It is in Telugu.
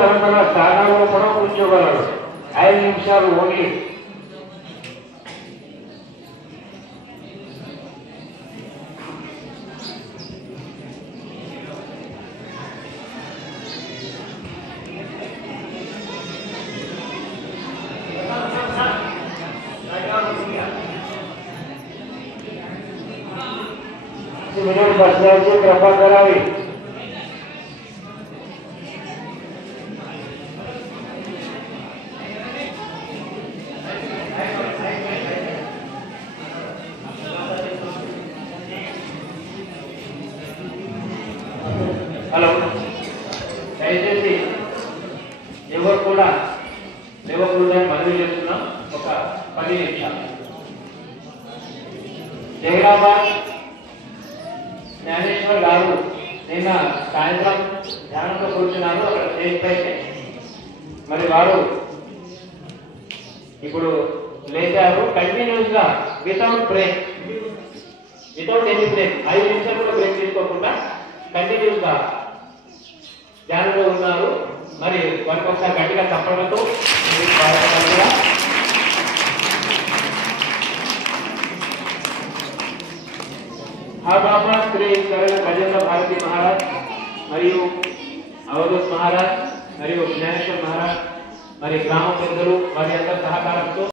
తన స్థానాల్లో కూడా కూర్చోగలరు. 5 నిమిషాలు ఓన్లీ. मिनट बसण्याची कृपा करावी. హలో, దయచేసి ఎవరు కూడా లేవకూడదని మనవి చేస్తున్నాం. ఒక 10 నిమిషాలు. జహీరాబాద్ జ్ఞానేశ్వర్ గారు నిన్న సాయంత్రం ధ్యానంలో కూర్చున్నారు అక్కడ స్టేజ్ పైనే. మరి వారు ఇప్పుడు లేచారు. కంటిన్యూస్ గా without break, without any break, 5 నిమిషాలు కూడా బ్రేక్ తీసుకోకుండా కంటిన్యూస్ గా ధ్యానంలో ఉన్నారు. మరి వారికి ఒకసారి గట్టిగా చప్పట్లతో బాబా శ్రీ గజేంద్ర భారతి మహారాజ్ మరియు అవధూత్ మహారాజ్ మరియు జ్ఞానేశ్వర్ మహారాజ్ మరి గ్రామ పెద్దలు వారి అందరి సహకారంతో